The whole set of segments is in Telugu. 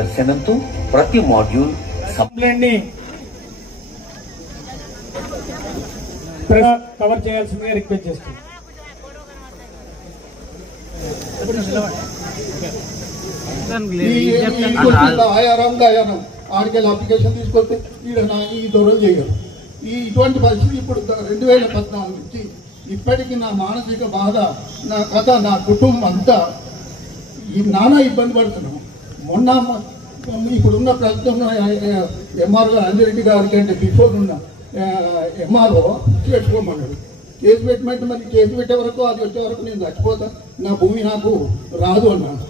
ప్రదర్శనంతో ప్రతి మాడ్యూల్ కవర్ చేయాల్సిందిగా రిక్వెస్ట్ చేస్తున్నాం. ఆయారం ఆడికెళ్ళి అప్లికేషన్ తీసుకొస్తే ఈ దొరలు చేయరు. ఇటువంటి పరిస్థితి ఇప్పుడు 2014 నుంచి ఇప్పటికీ నా మానసిక బాధ, నా కథ, నా కుటుంబం అంతా నానా ఇబ్బంది పడుతున్నాము. మొన్న ఇప్పుడున్న ప్రస్తుతం ఎంఆర్ఓ అంజిరెడ్డి గారికి అంటే బిఫోర్ ఉన్న ఎంఆర్ఓ పెట్టుకోమన్నాడు. కేసు పెట్టమంటే మరి కేసు పెట్టే వరకు అది వచ్చే వరకు నేను చచ్చిపోతా, నా భూమి నాకు రాదు అన్నాను.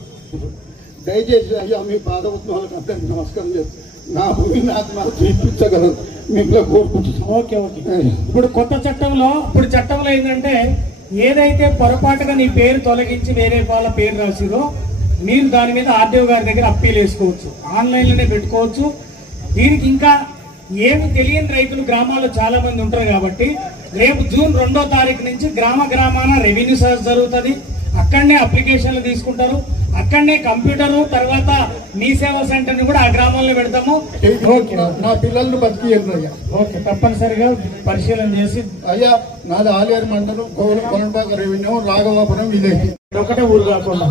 దయచేసి అయ్యా మీ పాదవత్వం వాళ్ళకి అందరికీ నమస్కారం చేస్తాను. నా భూమి నాకు చూపించగలరు మిమ్మల్ని కోరుకుంటున్నాను. Okay okay. ఇప్పుడు కొత్త చట్టంలో ఏంటంటే ఏదైతే పొరపాటుగా నీ పేరు తొలగించి వేరే వాళ్ళ పేరు రాసిరో మీరు దాని మీద ఆర్డీఓ గారి దగ్గర అప్పీల్ వేసుకోవచ్చు, ఆన్లైన్లోనే పెట్టుకోవచ్చు. దీనికి ఇంకా ఏమి తెలియని రైతులు గ్రామాల్లో చాలా మంది ఉంటారు కాబట్టి రేపు జూన్ 2వ తారీఖు నుంచి గ్రామాన రెవెన్యూ సర్చ్ జరుగుతుంది. అక్కడనే అప్లికేషన్లు తీసుకుంటారు, అక్కడనే కంప్యూటర్, తర్వాత మీ సేవా సెంటర్ ని కూడా ఆ గ్రామంలో పెడతాము. నా పిల్లలను బతికియండి అయ్యా. ఓకే, తప్పనిసరిగా పరిశీలన చేసి అయ్యా నాది ఆలేరు మండలం, కోలంపాక రెవెన్యూ, రాఘవాపురం విలేజ్. ఒకటే ఊరు కాకుండా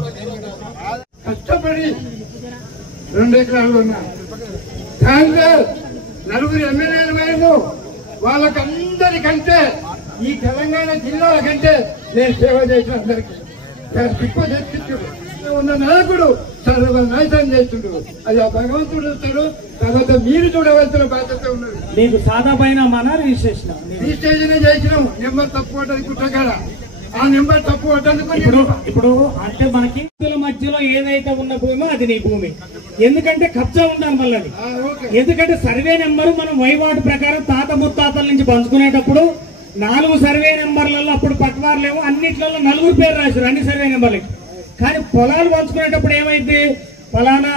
కష్టపడి 2 ఎకరాలు ఉన్నా నలుగురు ఎమ్మెల్యేలు మేము వాళ్ళకందరికంటే ఈ తెలంగాణ జిల్లాల కంటే నేను సేవ చేసిన అందరికీ ఎక్కువ చేస్తున్నాడు ఉన్న నాయకుడు సర్వనాశనం చేస్తున్నాడు. అది ఆ భగవంతుడు వస్తాడు. తర్వాత మీరు చూడవలసిన బాధ్యత ఉన్నది. మీకు సాదా పైన మన రిజిస్ట్రేషన్ చేసినాం. నెంబర్ తప్పు పడ్డది కుట్టగాడ, ఆ నెంబర్ తప్పు పడ్డందుకు ఇప్పుడు అంటే మనకి మధ్యలో ఏదైతే ఉన్న భూమో అది నీ భూమి. ఎందుకంటే కబ్జా ఉండాలి మళ్ళీ. ఎందుకంటే సర్వే నెంబరు మనం వైవాటు ప్రకారం తాత ముత్తాతల నుంచి పంచుకునేటప్పుడు 4 సర్వే నెంబర్లలో అప్పుడు పట్వార్లేమో అన్నిట్లలో 4 పేరు రాశారు అన్ని సర్వే నెంబర్లకి. కానీ పొలాలు పంచుకునేటప్పుడు ఏమైంది, ఫలానా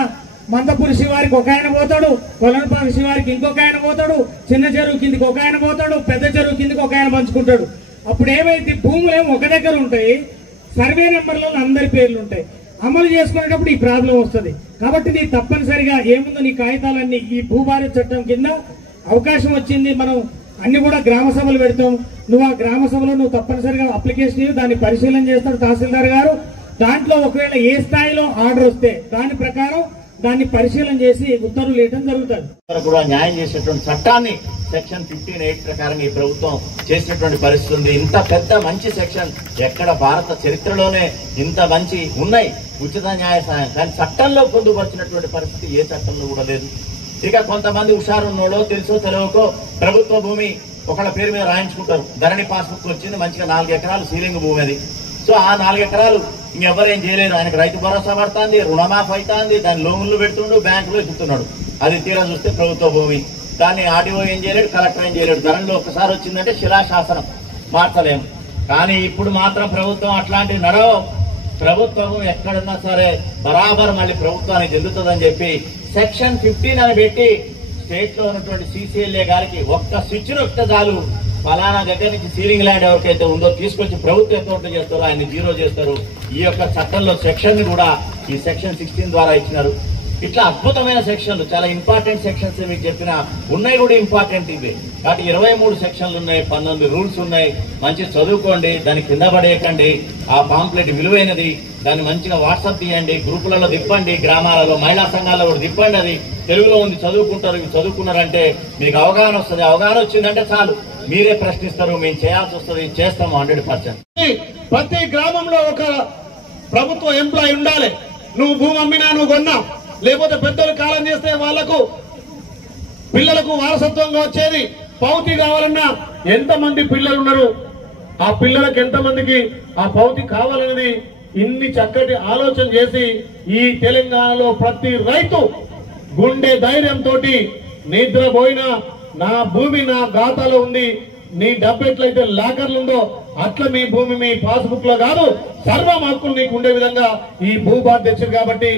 మందపూరి శివారికి ఒక ఆయన పోతాడు, కొలనపాక శివారికి ఇంకొక ఆయన పోతాడు, చిన్న చెరువు కిందికి ఒక ఆయన పోతాడు, పెద్ద చెరువు కిందికి ఒక ఆయన పంచుకుంటాడు. అప్పుడు ఏమైంది, భూములు ఏమో ఒక దగ్గర ఉంటాయి, సర్వే నెంబర్లలో అందరి పేర్లు ఉంటాయి. అమలు చేసుకునేటప్పుడు ఈ ప్రాబ్లం వస్తుంది. కాబట్టి నీ తప్పనిసరిగా ఏముందో నీ కాగితాలన్నీ ఈ భూభారత చట్టం కింద అవకాశం వచ్చింది. మనం అన్ని కూడా గ్రామ సభలు పెడతాం. నువ్వు ఆ గ్రామ సభలో నువ్వు తప్పనిసరిగా అప్లికేషన్ దాన్ని పరిశీలన చేస్తాడు తహసీల్దార్ గారు. దాంట్లో ఒకవేళ ఏ స్థాయిలో ఆర్డర్ వస్తే దాని ప్రకారం దాన్ని పరిశీలన చేసి ఉత్తర్వులు వేయడం జరుగుతుంది. కూడా న్యాయం చేసేటువంటి చట్టాన్ని సెక్షన్ 15(8) ప్రకారం ఈ ప్రభుత్వం చేసినటువంటి పరిస్థితి ఉంది. ఇంత పెద్ద మంచి సెక్షన్ ఎక్కడ భారత చరిత్రలోనే ఇంత మంచి ఉన్నాయి, ఉచిత న్యాయ సహాయం. కానీ చట్టంలో పొందుపరిచినటువంటి పరిస్థితి ఏ చట్టంలో కూడా లేదు. ఇక కొంతమంది హుషారున్నోడో తెలుసో తెలియకో ప్రభుత్వ భూమి ఒకళ్ళ పేరు మీద రాయించుకుంటారు. ధరణి పాస్బుక్ వచ్చింది, మంచిగా 4 ఎకరాలు సీలింగ్ భూమి అది. సో ఆ 4 ఎకరాలు ఇంకెవరేం చేయలేరు. ఆయనకు రైతు భరోసా పడుతుంది, రుణమాఫ్ అవుతుంది, దాని లోన్లు పెడుతుండు, బ్యాంకులో ఎత్తుతున్నాడు. అది తీరా చూస్తే ప్రభుత్వ భూమి. దాన్ని ఆర్డీఓ ఏం చేయలేడు, కలెక్టర్ ఏం చేయలేడు. ధరణిలో ఒకసారి వచ్చిందంటే శిలాశాసనం మార్చలేము. కానీ ఇప్పుడు మాత్రం ప్రభుత్వం అట్లాంటి నడవ. ప్రభుత్వం ఎక్కడున్నా సరే బరాబర్ మళ్ళీ ప్రభుత్వానికి చెందుతుందని చెప్పి సెక్షన్ 15 అని పెట్టి స్టేట్ లో ఉన్నటువంటి CCLA గారికి ఒక్క స్విచ్ నొక్కితే చాలు, ఫలానా దగ్గర నుంచి సీలింగ్ ల్యాండ్ ఎవరికైతే ఉందో తీసుకొచ్చి ప్రభుత్వ అకౌంట్ చేస్తారో ఆయన్ని జీరో చేస్తారు. ఈ యొక్క చట్టంలో సెక్షన్ ని కూడా ఈ సెక్షన్ 16 ద్వారా ఇచ్చినారు. ఇట్లా అద్భుతమైన సెక్షన్లు, చాలా ఇంపార్టెంట్ సెక్షన్స్ మీకు చెప్పిన ఉన్నాయి కూడా ఇంపార్టెంట్ ఇవి. కాబట్టి 23 సెక్షన్లు ఉన్నాయి, 19 రూల్స్ ఉన్నాయి. మంచి చదువుకోండి, దాన్ని కింద పడేయకండి. ఆ పాంప్లెట్ విలువైనది, దాన్ని మంచిగా వాట్సాప్ తీయండి, గ్రూపులలో తిప్పండి, గ్రామాలలో మహిళా సంఘాలలో కూడా తిప్పండి. అది తెలుగులో ఉంది, చదువుకుంటారు. ఇవి చదువుకున్నారంటే మీకు అవగాహన వస్తుంది. అవగాహన వచ్చిందంటే చాలు, మీరే ప్రశ్నిస్తారు, మేము చేయాల్సి వస్తుంది, చేస్తాము 100%. ప్రతి గ్రామంలో ఒక ప్రభుత్వ ఎంప్లాయీ ఉండాలి. నువ్వు భూమి అమ్మినా, నువ్వు కొన్నా, లేకపోతే పెద్దలు కాలం చేస్తే వాళ్లకు పిల్లలకు వారసత్వంగా వచ్చేది పౌతి కావాలన్నా ఎంతమంది పిల్లలు ఉన్నారు, ఆ పిల్లలకు ఎంతమందికి ఆ పౌతి కావాలనేది ఇన్ని చక్కటి ఆలోచన చేసి ఈ తెలంగాణలో ప్రతి రైతు గుండె ధైర్యంతో నిద్రపోయినా నా భూమి నా ఖాతాలో ఉంది, నీ డబ్బు ఎట్లయితే లాకర్లు ఉందో అట్లా మీ భూమి మీ పాస్బుక్ లో కాదు, సర్వ హక్కులు నీకు ఉండే విధంగా ఈ భూభారత తెచ్చారు. కాబట్టి